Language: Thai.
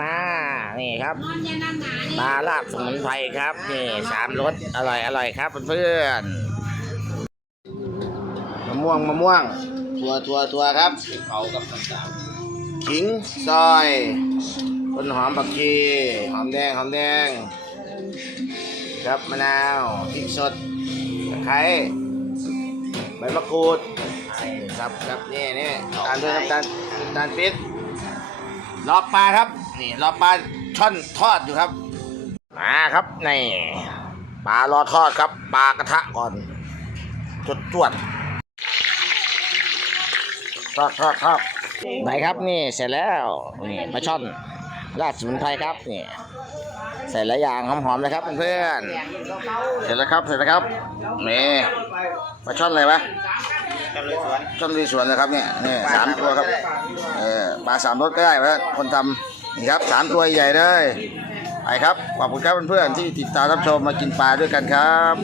มา นี่ครับปลาลาบสมุนไพรครับ นี่สามรสอร่อยอร่อยครับเพื่อนๆมะม่วงมะม่วงถั่วถั่วถั่วครับเขากับต่างขิงซอยต้นหอมผักชีหอมแดงหอมแดง ครับมะนาวพริกสดตะไคร้ใบมะกรูดครับครับนี่นี่ตามด้วยน้ำตาลน้ำตาลปี๊บรอปลาครับ นี่รอปลาช่อนทอดอยู่ครับ มาครับนี่ปลารอทอดครับปลากระทะก่อนจดจวดทอดทอดทอดไหนครับนี่เสร็จแล้วนี่ปลาช่อนราดสมุนไพรครับนี่ใส่หลายอย่างหอมๆเลยครับเพื่อนๆเสร็จแล้วครับเสร็จแล้วครับนี่ปลาช่อนอะไรวะๆกันเลยสวนช่อนลุยสวนนะครับเนี่ยนี่สามตัวครับเออปลาสามรสก็ได้แล้วคนทำ นี่ครับสามตัวใหญ่เลยไปครับ ขอบคุณครับเพื่อนๆที่ติดตามรับชมมากินปลาด้วยกันครับ